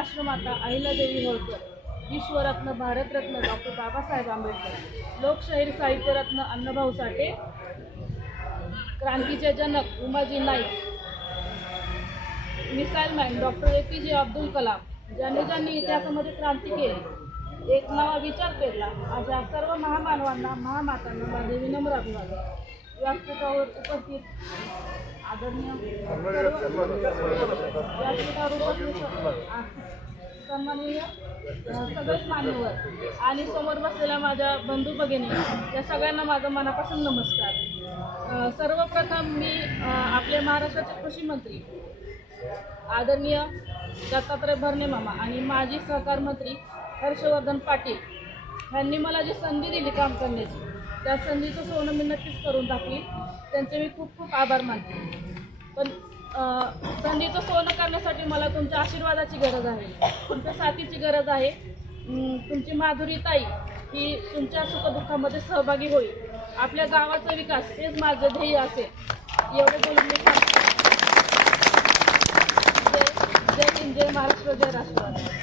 राष्ट्रमाता अहिल्यादेवी होळकर, विश्वरत्न भारतरत्न डॉक्टर बाबासाहेब आंबेडकर, लोकशाहीर साहित्यरत्न अण्णाभाऊ साठे, क्रांतीचे जनक Umaji Naik, missile man doctor APJ Abdul Kalam, ज्यांनी इतिहासामध्ये क्रांती केली, एक नवा विचार केला, अशा सर्व महामानवांना महामातांना माझे विनम्र अभिवादन. व्यासपीठावर उपस्थित आदरणीय सन्माननीय सगळेच मान्यवर आणि समोर बसलेल्या माझ्या बंधू भगिनी या सगळ्यांना माझा मनापासून नमस्कार. सर्वप्रथम मी आपले महाराष्ट्राचे कृषी मंत्री आदरणीय दत्तात्रय भरणे मामा आणि माजी सहकार मंत्री हर्षवर्धन पाटील यांनी मला जी संधी दिली काम करण्याची, त्या संधीचं सोनं मी नक्कीच करून दाखवीन. त्यांचे मी खूप खूप आभार मानते. पण संधीचं सोनं करण्यासाठी मला तुमच्या आशीर्वादाची गरज आहे, तुमच्या साथीची गरज आहे. तुमची माधुरी ताई ही तुमच्या सुखदुःखामध्ये सहभागी होईल. आपल्या गावाचा विकास हेच माझं ध्येय असेल. एवढे बोलून मी जय हिंद, जय महाराष्ट्र, जय राष्ट्रवादी.